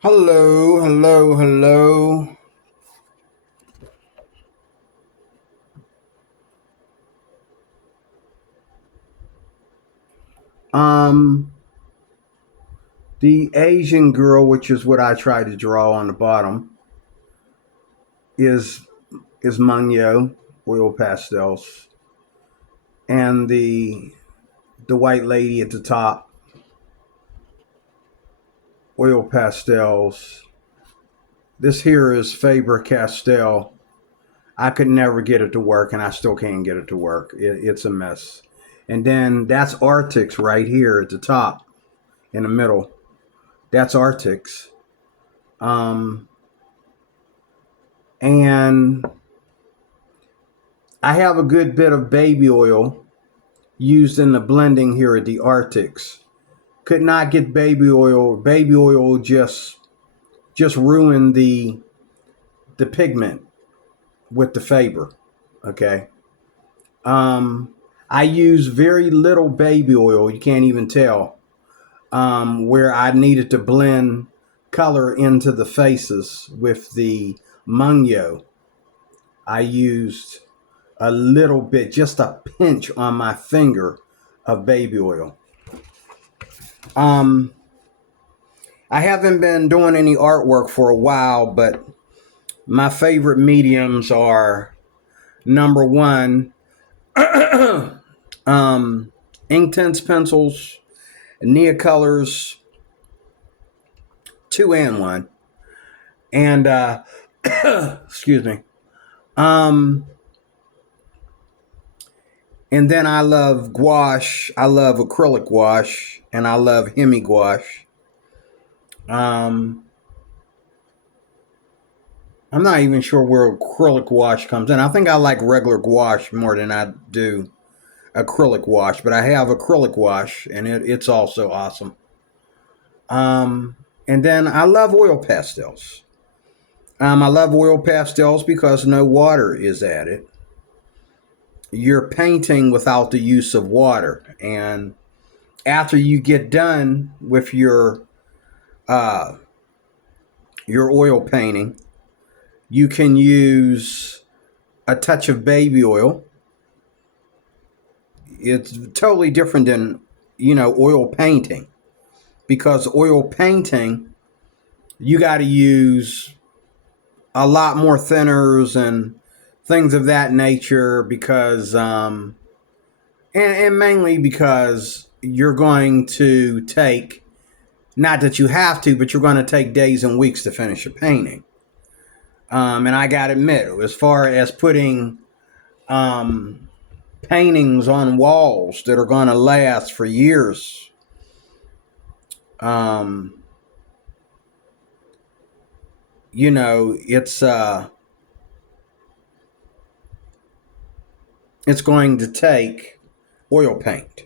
Hello, hello, hello. Um, the Asian girl, which is what I tried to draw on the bottom, is Mungyo oil pastels, and the white lady at the top, oil pastels. This here is Faber Castell. I could never get it to work, and I still can't get it to work. It's a mess. And then that's Arctics right here at the top, in the middle. That's Arctics. Um, and I have a good bit of baby oil used in the blending here at the Arctics. Could not get baby oil. Baby oil just ruined the pigment with the Faber. Okay. Um, I use very little baby oil. You can't even tell. Where I needed to blend color into the faces with the Mungyo, I used a little bit, just a pinch on my finger of baby oil. Um, I haven't been doing any artwork for a while, but my favorite mediums are number one, um, Inktense pencils, Neocolors, two and one, and excuse me. Um, and then I love gouache. I love acrylic gouache, and I love hemi gouache. Um, I'm not even sure where acrylic gouache comes in. I think I like regular gouache more than I do acrylic gouache, but I have acrylic gouache, and it's also awesome. Um, and then I love oil pastels. I love oil pastels because no water is added. You're painting without the use of water, and after you get done with uh, your oil painting, you can use a touch of baby oil. It's totally different than oil painting, because oil painting you got to use a lot more thinners and things of that nature, because and mainly because you're going to take, not that you have to, but you're going to take days and weeks to finish a painting. And I got to admit, as far as putting um, paintings on walls that are going to last for years, um, it's going to take oil paint.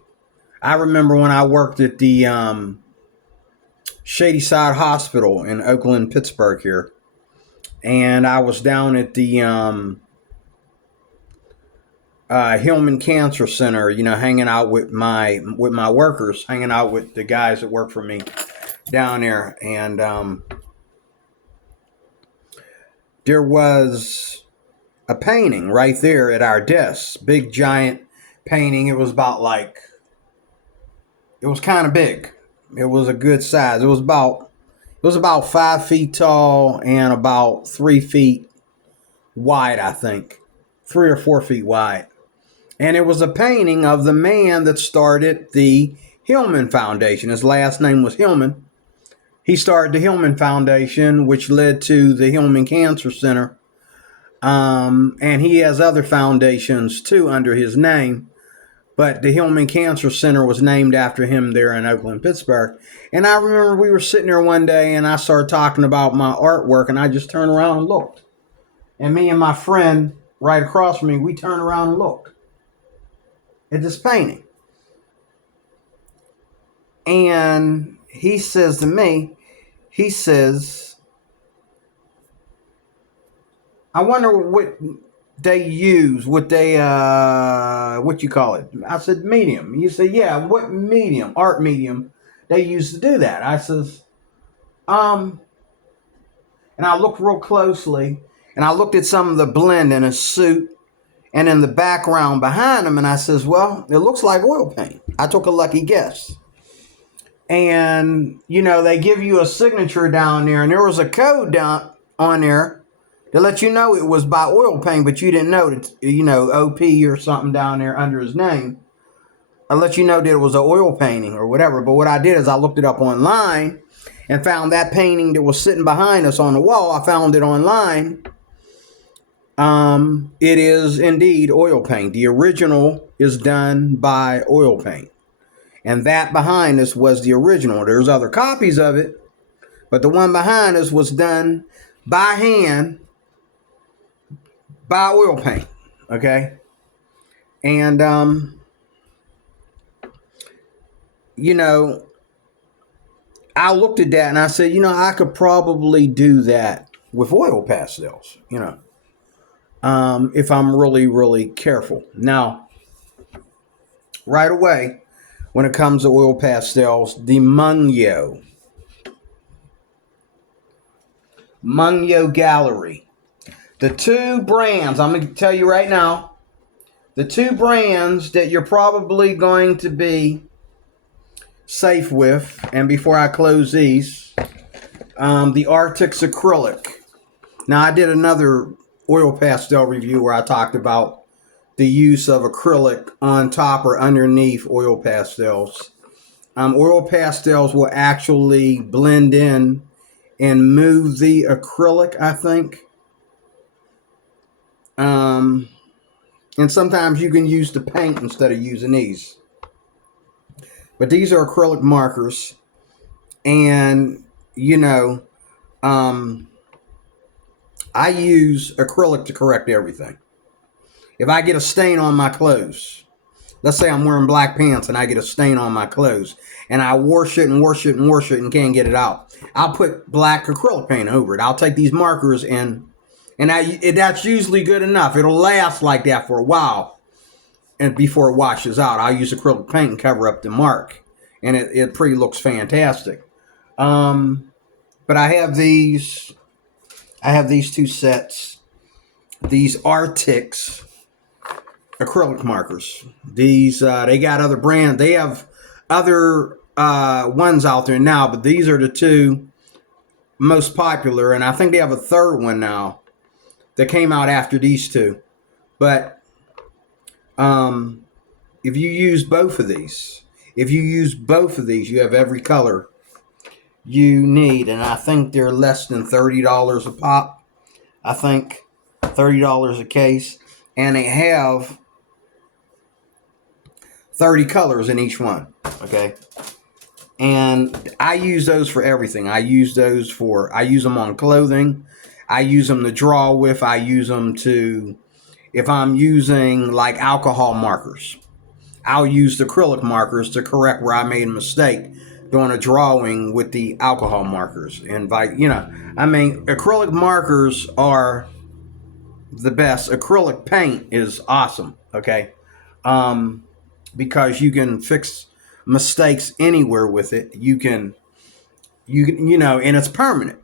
I remember when I worked at the Shady Side Hospital in Oakland, Pittsburgh here, and I was down at the Hillman Cancer Center, hanging out with my workers, hanging out with the guys that work for me down there, and there was a painting right there at our desk, big giant painting. It was it was kind of big. It was a good size. It was about 5 feet tall and about 3 feet wide, I think, 3 or 4 feet wide. And it was a painting of the man that started the Hillman Foundation. His last name was Hillman. He started the Hillman Foundation, which led to the Hillman Cancer Center. And he has other foundations too under his name. But the Hillman Cancer Center was named after him there in Oakland, Pittsburgh. And I remember we were sitting there one day and I started talking about my artwork, and I just turned around and looked. And me and my friend right across from me, we turned around and looked at this painting. And he says to me, he says, I wonder what they use, what you call it. I said, medium. You said, yeah, what medium, art medium they use to do that? I says, and I looked real closely, and I looked at some of the blend in his suit and in the background behind him, and I says, well, it looks like oil paint. I took a lucky guess. And, you know, they give you a signature down there, and there was a code down on there to let you know it was by oil paint, but you didn't know that, you know, OP or something down there under his name. I let you know that it was an oil painting or whatever. But what I did is I looked it up online and found that painting that was sitting behind us on the wall. I found it online. It is indeed oil paint. The original is done by oil paint. And that behind us was the original. There's other copies of it, but the one behind us was done by hand by oil paint. Okay. And, you know, I looked at that and I said, you know, I could probably do that with oil pastels, you know, if I'm really, really careful. Now, right away, when it comes to oil pastels, the Mungyo Gallery. The two brands, I'm going to tell you right now, the two brands that you're probably going to be safe with, and before I close these, the Arctic's acrylic. Now, I did another oil pastel review where I talked about the use of acrylic on top or underneath oil pastels. Oil pastels will actually blend in and move the acrylic, I think. And sometimes you can use the paint instead of using these. But these are acrylic markers. And, you know, I use acrylic to correct everything. If I get a stain on my clothes, let's say I'm wearing black pants and I get a stain on my clothes, and I wash it and wash it and wash it and can't get it out, I'll put black acrylic paint over it. I'll take these markers and that's usually good enough. It'll last like that for a while, and before it washes out, I'll use acrylic paint and cover up the mark, and it pretty looks fantastic. But I have these two sets, these Arctic's acrylic markers. These they got other brands. They have other ones out there now, but these are the two most popular, and I think they have a third one now that came out after these two. But if you use both of these, you have every color you need, and I think they're less than $30 a pop. I think $30 a case, and they have 30 colors in each one. Okay. And I use those for everything. I use them on clothing. I use them to draw with. I use them to, if I'm using like alcohol markers, I'll use the acrylic markers to correct where I made a mistake doing a drawing with the alcohol markers. And acrylic markers are the best. Acrylic paint is awesome. Okay. Because you can fix mistakes anywhere with it. You can, and it's permanent.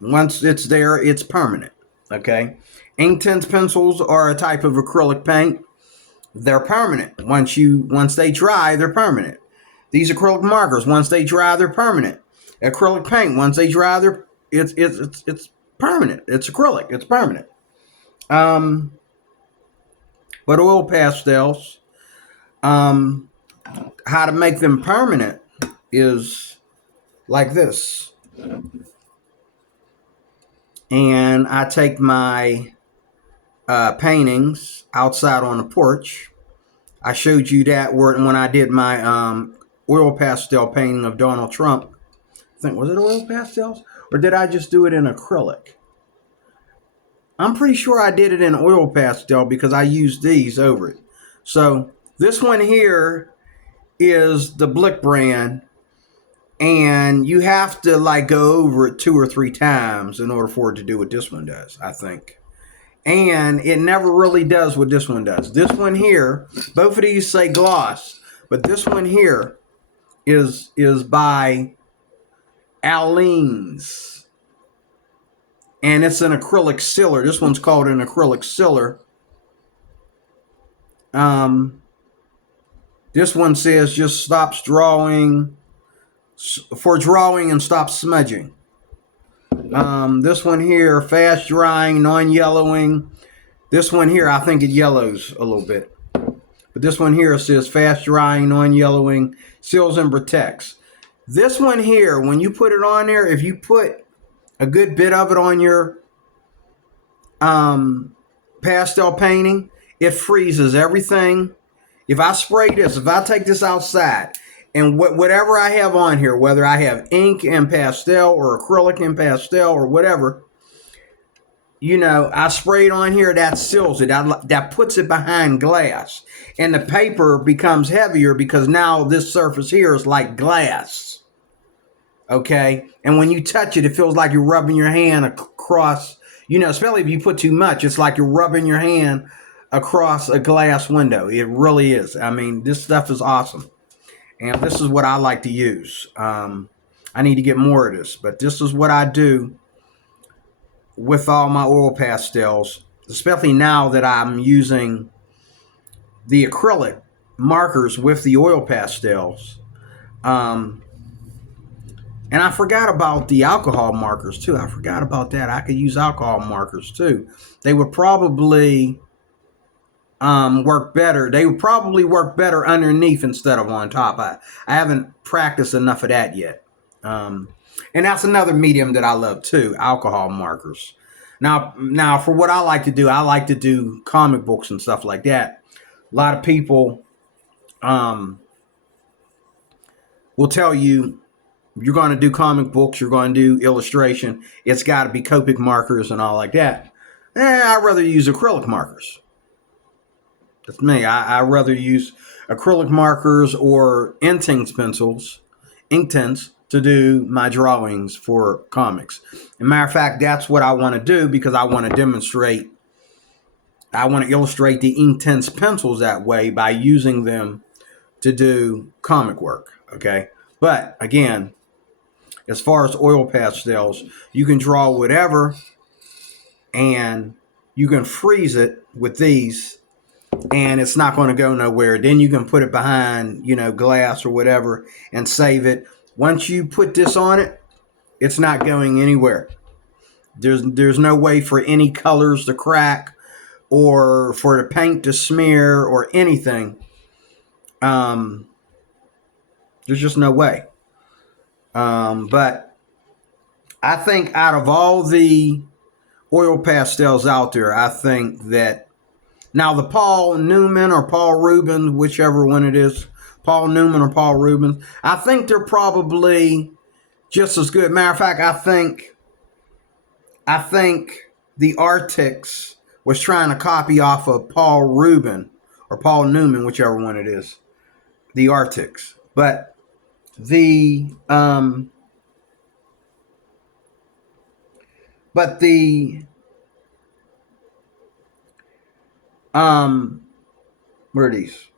Once it's there, it's permanent. Okay. Inktense pencils are a type of acrylic paint. They're permanent. Once they dry, they're permanent. These acrylic markers, once they dry, they're permanent. Acrylic paint, once they dry, it's permanent. It's acrylic. It's permanent. But oil pastels, how to make them permanent is like this. And I take my paintings outside on the porch. I showed you that when I did my oil pastel painting of Donald Trump. I think, was it oil pastels? Or did I just do it in acrylic? I'm pretty sure I did it in oil pastel because I used these over it. So this one here is the Blick brand, and you have to like go over it 2 or 3 times in order for it to do what this one does, I think. And it never really does what this one does. This one here, both of these say gloss, but this one here is by Aleene's. and it's an acrylic sealer. This one's called an acrylic sealer. This one says just stops drawing for drawing and stops smudging. This one here, fast drying, non-yellowing. This one here, I think it yellows a little bit. But this one here says fast drying, non-yellowing, seals and protects. This one here, when you put it on there, if you put a good bit of it on your pastel painting, it freezes everything. If I spray this, if I take this outside, and whatever I have on here, whether I have ink and pastel or acrylic and pastel or whatever, I spray it on here, that seals it. That puts it behind glass. And the paper becomes heavier because now this surface here is like glass. Okay? And when you touch it, it feels like you're rubbing your hand across, especially if you put too much, it's like you're rubbing your hand across a glass window. It really is. I mean, this stuff is awesome. And this is what I like to use. I need to get more of this, but this is what I do with all my oil pastels, especially now that I'm using the acrylic markers with the oil pastels. And I forgot about the alcohol markers too. I forgot about that. I could use alcohol markers too. They would probably work better. They would probably work better underneath instead of on top. I haven't practiced enough of that yet. And that's another medium that I love too, alcohol markers. Now for what I like to do comic books and stuff like that. A lot of people will tell you, you're going to do comic books, you're going to do illustration, it's got to be Copic markers and all like that. I'd rather use acrylic markers. That's me. I'd rather use acrylic markers or Inktense pencils, Inktense, to do my drawings for comics. As a matter of fact, that's what I want to do because I want to demonstrate. I want to illustrate the Inktense pencils that way by using them to do comic work. Okay. But again, as far as oil pastels, you can draw whatever and you can freeze it with these and it's not going to go nowhere. Then you can put it behind, glass or whatever and save it. Once you put this on it, it's not going anywhere. There's no way for any colors to crack or for the paint to smear or anything. There's just no way. But I think out of all the oil pastels out there, I think that now the Paul Newman or Paul Rubens, whichever one it is, Paul Newman or Paul Rubens, I think they're probably just as good. Matter of fact, I think the Artix was trying to copy off of Paul Rubin or Paul Newman, whichever one it is, the Artix. But the where are these?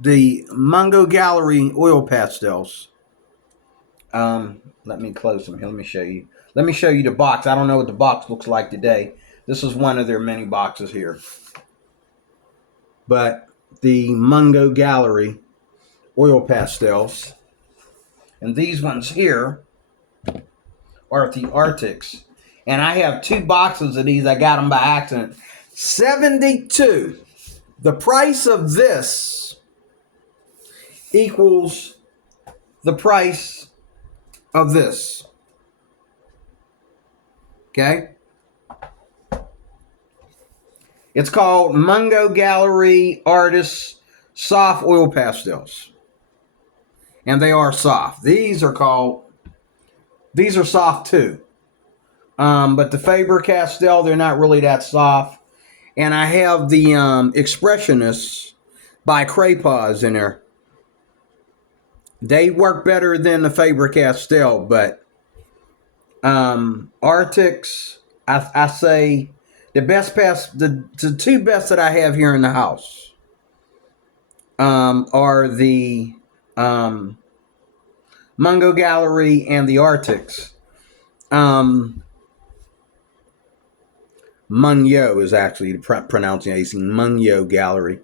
The Mungyo Gallery oil pastels. Let me close them here. Let me show you. Let me show you the box. I don't know what the box looks like today. This is one of their many boxes here. But the Mungyo Gallery oil pastels. And these ones here are the Arctics. And I have 2 boxes of these. I got them by accident. $72. The price of this equals the price of this. Okay? It's called Mungyo Gallery Artists Soft Oil Pastels. And they are soft. These are soft too. But the Faber-Castell, they're not really that soft. And I have the Expressionists by Craypause in there. They work better than the Faber-Castell, but Arctics, I say the 2 best that I have here in the house are the Mungyo Gallery and the Arctics. Mungyo is actually the pronunciation. Mungyo Gallery.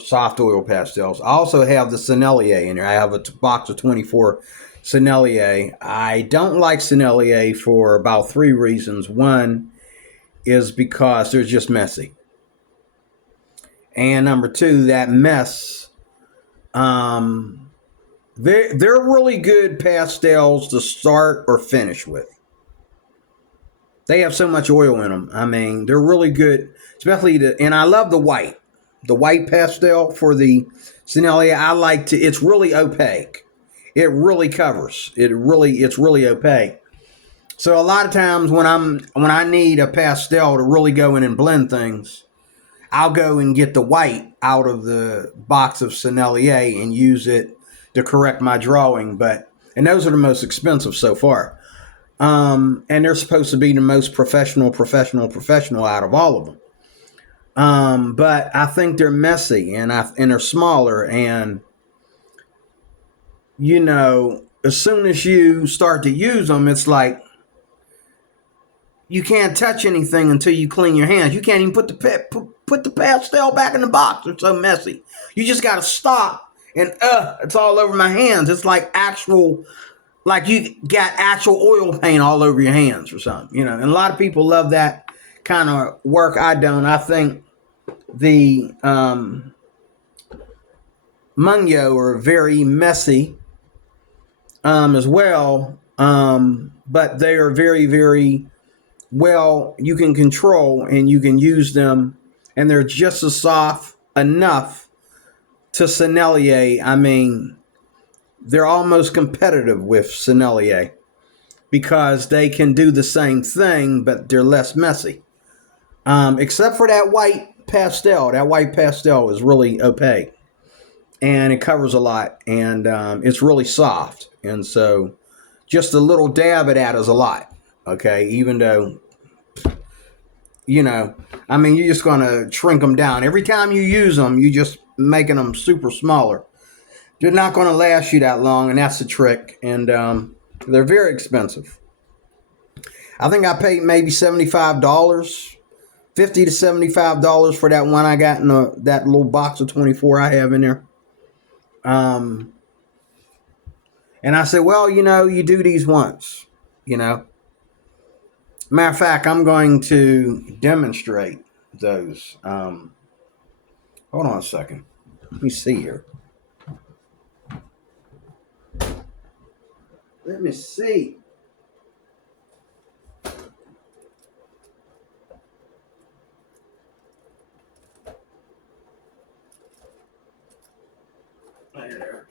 Soft oil pastels. I also have the Sennelier in there. I have a box of 24 Sennelier. I don't like Sennelier for about 3 reasons. One is because they're just messy. And number 2, that mess, they're really good pastels to start or finish with. They have so much oil in them. I mean, they're really good, especially and I love the white. The white pastel for the Sennelier, I like to, it's really opaque. It really covers. It's really opaque. So a lot of times when I need a pastel to really go in and blend things, I'll go and get the white out of the box of Sennelier and use it to correct my drawing. And those are the most expensive so far. And they're supposed to be the most professional out of all of them. But I think they're messy and they're smaller, and as soon as you start to use them, it's like you can't touch anything until you clean your hands. You can't even put the pastel back in the box. It's so messy. You just got to stop and it's all over my hands. It's like you got actual oil paint all over your hands or something, And a lot of people love that kind of work. I don't. I think the Mungyo are very messy as well, but they are very, very well, you can control and you can use them, and they're just as soft enough to Sennelier. I mean, they're almost competitive with Sennelier because they can do the same thing, but they're less messy. Except for that white pastel. That white pastel is really opaque, and it covers a lot, and it's really soft. And so just a little dab of that is a lot. Okay, even though, I mean, you're just going to shrink them down. Every time you use them, you're just making them super smaller. They're not going to last you that long, and that's the trick. And they're very expensive. I think I paid maybe $75, $50 to $75 for that one I got in that little box of 24 I have in there. And I said, well, you do these once, Matter of fact, I'm going to demonstrate those. Hold on a second. Let me see here. Let me see. There.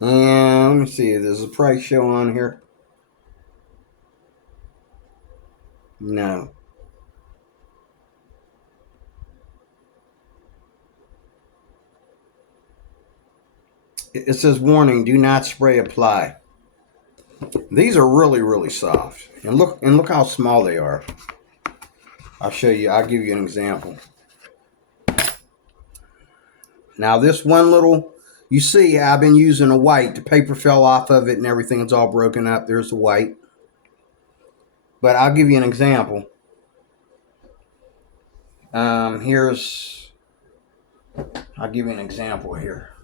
And let me see. There's a price show on here. No. It says warning, do not spray apply. These are really, really soft. And look how small they are. I'll show you. I'll give you an example. Now this one little, you see I've been using a white. The paper fell off of it and everything. It's all broken up. There's the white. But I'll give you an example. I'll give you an example here.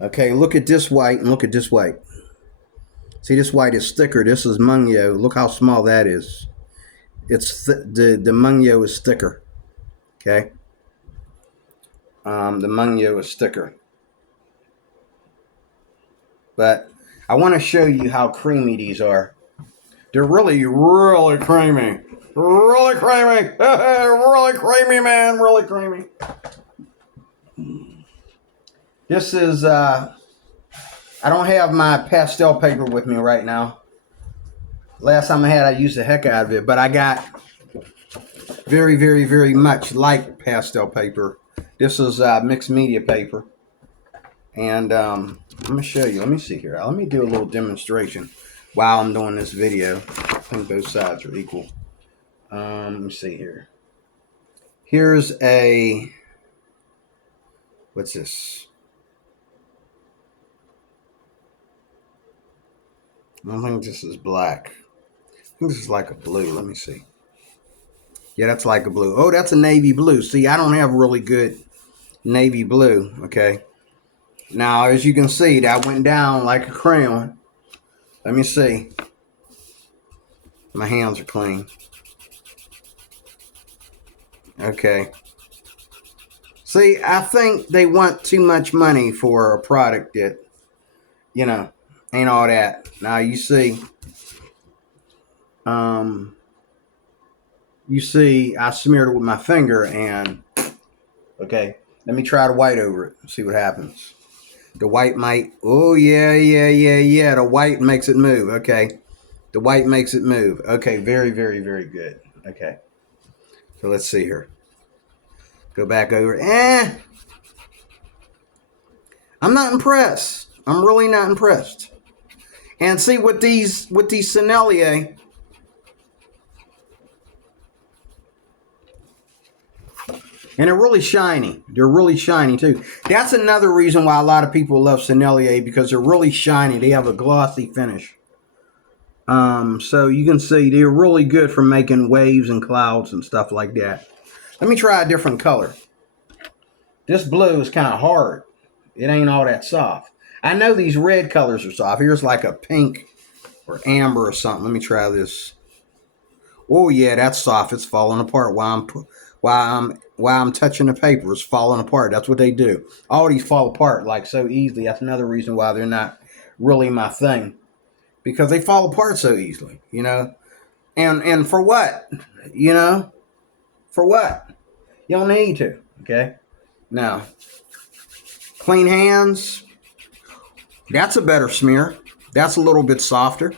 Okay, look at this white and look at this white. See, this white is thicker. This is Mungyo. Look how small that is. It's the Mungyo is thicker. Okay. The Mungyo is thicker. But I want to show you how creamy these are. They're really, really creamy. Really creamy. Really creamy, man. Really creamy. This is, I don't have my pastel paper with me right now. Last time I used the heck out of it. But I got very, very, very much light pastel paper. This is mixed media paper. And I'm gonna show you. Let me see here. Let me do a little demonstration while I'm doing this video. I think both sides are equal. Let me see here. Here's a, what's this? I don't think this is black. I think this is like a blue. Let me see. Yeah, that's like a blue. Oh, that's a navy blue. See, I don't have really good navy blue. Okay. Now, as you can see, that went down like a crayon. Let me see. My hands are clean. Okay. See, I think they want too much money for a product that, you know, ain't all that. Now, you see, I smeared it with my finger and, okay, let me try the white over it and see what happens. The white might, oh, yeah. The white makes it move. Okay. The white makes it move. Okay. Very, very, very good. Okay. So let's see here. Go back over. I'm not impressed. I'm really not impressed. And see, with these Sennelier, and they're really shiny. They're really shiny too. That's another reason why a lot of people love Sennelier, because they're really shiny. They have a glossy finish. So you can see they're really good for making waves and clouds and stuff like that. Let me try a different color. This blue is kind of hard. It ain't all that soft. I know these red colors are soft. Here's like a pink or amber or something. Let me try this. Oh yeah, that's soft. It's falling apart while I'm touching the paper. It's falling apart. That's what they do. All these fall apart like so easily. That's another reason why they're not really my thing, because they fall apart so easily. You know, and for what? You know, for what? You don't need to. Okay. Now, clean hands. That's a better smear. That's a little bit softer.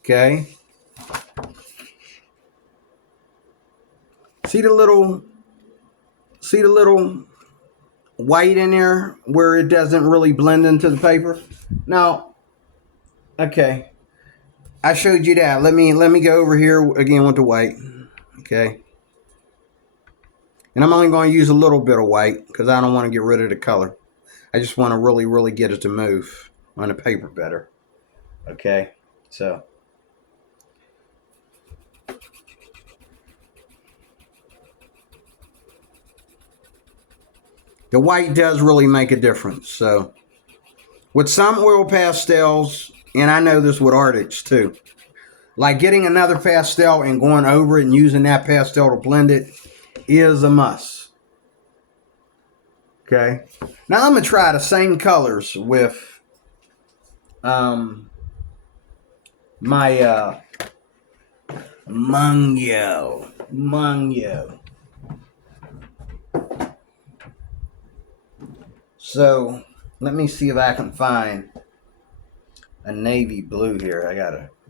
Okay. See the little white in there where it doesn't really blend into the paper? Now, okay. I showed you that. Let me go over here again with the white. Okay. And I'm only going to use a little bit of white because I don't want to get rid of the color. I just want to really, really get it to move on the paper better. Okay. So the white does really make a difference. So with some oil pastels, and I know this with Arctics too, like getting another pastel and going over it and using that pastel to blend it is a must. Okay. Now I'm going to try the same colors with my Mungyo. So let me see if I can find a navy blue here.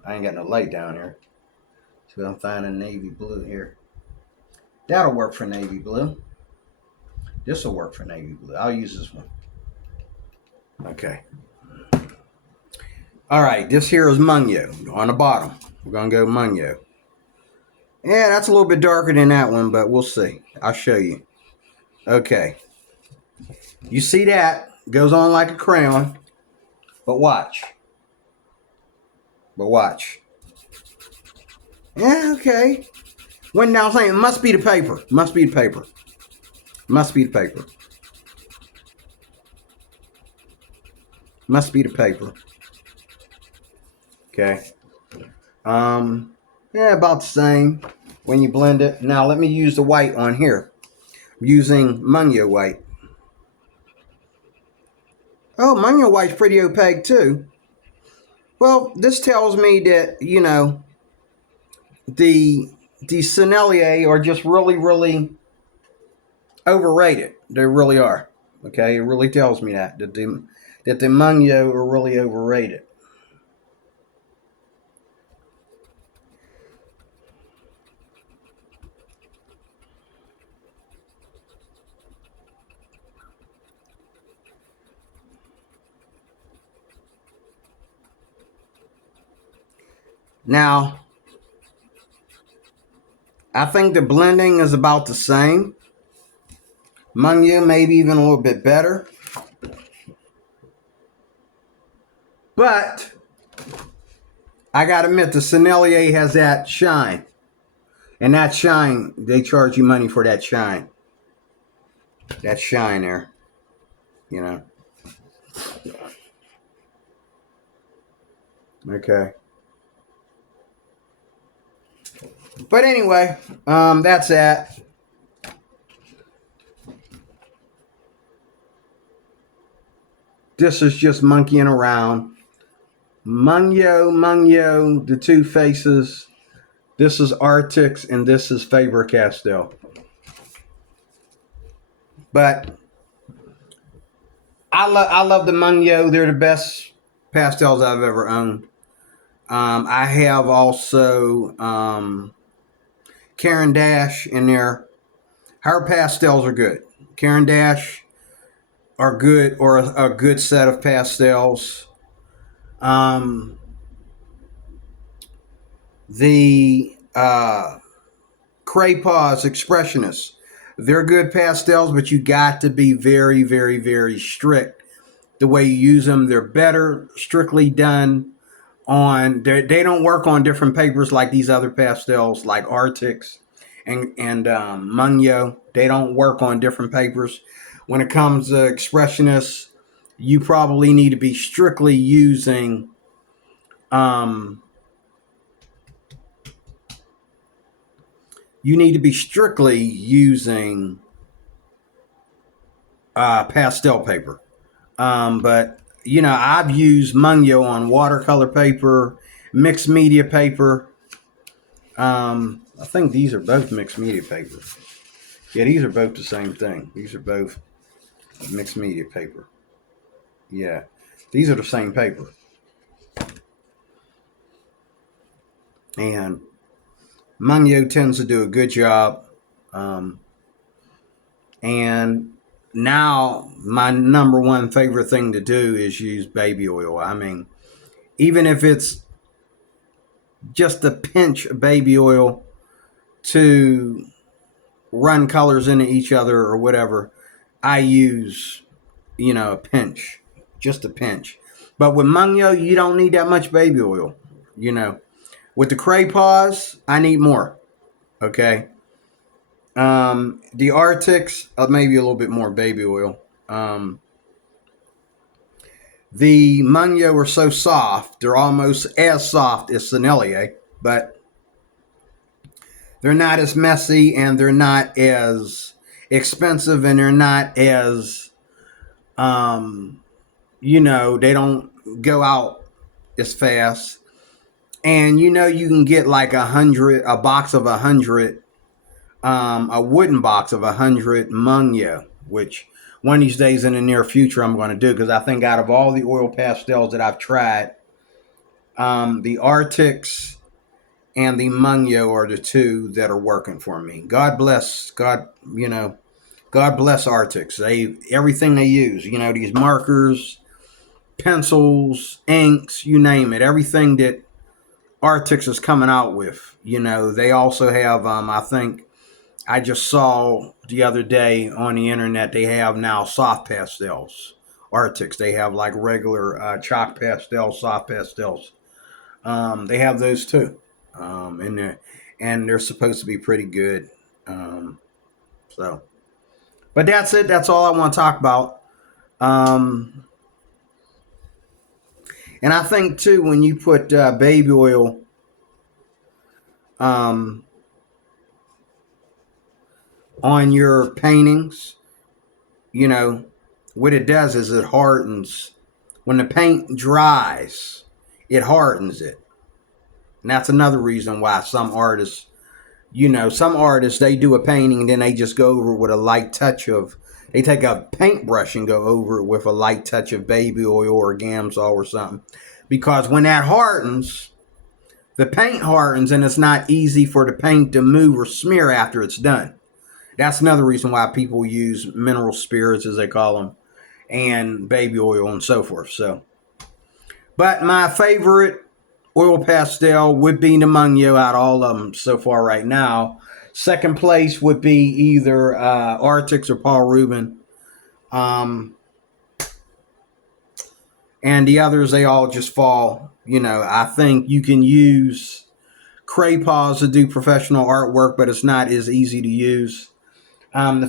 I ain't got no light down here. So I'm finding a navy blue here. That'll work for navy blue. This will work for navy blue. I'll use this one. Okay. All right, this here is Mungyo on the bottom. We're going to go Mungyo. Yeah, that's a little bit darker than that one, but we'll see. I'll show you. Okay. You see that? Goes on like a crayon. But watch. Yeah, okay. Went down saying it must be the paper. Must be the paper. Must be the paper. Must be the paper. Okay. Yeah, about the same when you blend it. Now let me use the white on here. I'm using Mungyo white. Oh, Mungyo white's pretty opaque too. Well, this tells me that, you know, the Sennelier are just really, really overrated. They really are. Okay, it really tells me that the Mungyo are really overrated. Now, I think the blending is about the same. Mungyo maybe even a little bit better. But I gotta admit, the Sennelier has that shine. And that shine, they charge you money for that shine. That shine there. You know. Okay. But anyway, that's that. This is just monkeying around. Mungyo, the two faces. This is Artix and this is Faber-Castell. But I love the Mungyo. They're the best pastels I've ever owned. I have also Karen Dash in there. Her pastels are good. Karen Dash are good, or a good set of pastels. The Craypaws Expressionists, they're good pastels, but you got to be very, very, very strict the way you use them. They're better strictly done on. They don't work on different papers like these other pastels, like Artix and Mungyo. They don't work on different papers. When it comes to Expressionists, you probably need to be strictly using you need to be strictly using pastel paper. But you know, I've used Mungyo on watercolor paper, mixed media paper. I think these are both mixed media paper. Yeah, these are both the same thing. These are both mixed media paper. Yeah, these are the same paper. And Mungyo tends to do a good job. And now my number one favorite thing to do is use baby oil. I mean, even if it's just a pinch of baby oil to run colors into each other or whatever, I use, a pinch, just a pinch. But with Mungyo, you don't need that much baby oil. With the Craypaws, I need more. Okay. The Arctics, maybe a little bit more baby oil. The Mungyo are so soft, they're almost as soft as Sennelier, but they're not as messy and they're not as expensive and they're not as, they don't go out as fast. And you can get like a box of 100, a wooden box of 100 Mungyo, which one of these days in the near future I'm going to do, because I think out of all the oil pastels that I've tried, the Arctics and the Mungyo are the two that are working for me. God bless Arctics. Everything they use, these markers, pencils, inks, you name it, everything that Arctics is coming out with. They also have, I think I just saw the other day on the internet, they have now soft pastels. Arctics, they have like regular chalk pastels, soft pastels. They have those too, and they're supposed to be pretty good. So, but that's it. That's all I want to talk about. And I think too, when you put baby oil on your paintings, what it does is it hardens. When the paint dries, it hardens it. And that's another reason why some artists, they do a painting and then they just go over it with a light touch of, they take a paintbrush and go over it with a light touch of baby oil or Gamsol or something. Because when that hardens, the paint hardens and it's not easy for the paint to move or smear after it's done. That's another reason why people use mineral spirits, as they call them, and baby oil and so forth. So, but my favorite oil pastel would be the Mungyo out of all of them so far right now. Second place would be either Arctics or Paul Rubin. And the others, they all just fall. I think you can use Craypaws to do professional artwork, but it's not as easy to use. The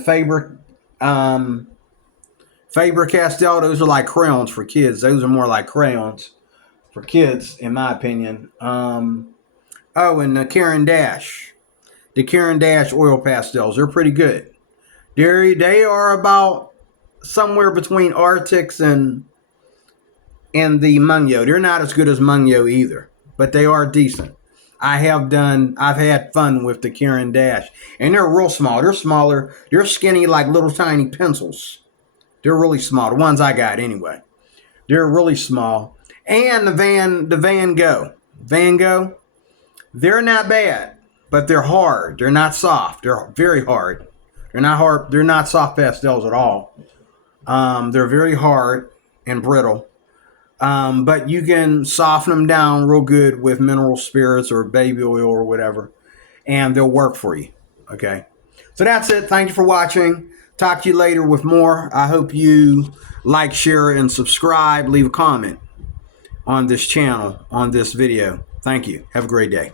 Faber-Castell, those are like crayons for kids. Those are more like crayons for kids, in my opinion. And the Caran d'Ache. The Caran d'Ache oil pastels, they're pretty good. They are about somewhere between Arctics and the Mungyo. They're not as good as Mungyo either, but they are decent. I've had fun with the Caran d'Ache, and they're real small. They're smaller. They're skinny like little tiny pencils. They're really small. The ones I got anyway. They're really small. And the Van Gogh, they're not bad, but they're hard. They're not soft. They're very hard. They're not hard. They're not soft pastels at all. They're very hard and brittle. But you can soften them down real good with mineral spirits or baby oil or whatever, and they'll work for you. Okay. So that's it. Thank you for watching. Talk to you later with more. I hope you like, share, and subscribe. Leave a comment on this channel, on this video. Thank you. Have a great day.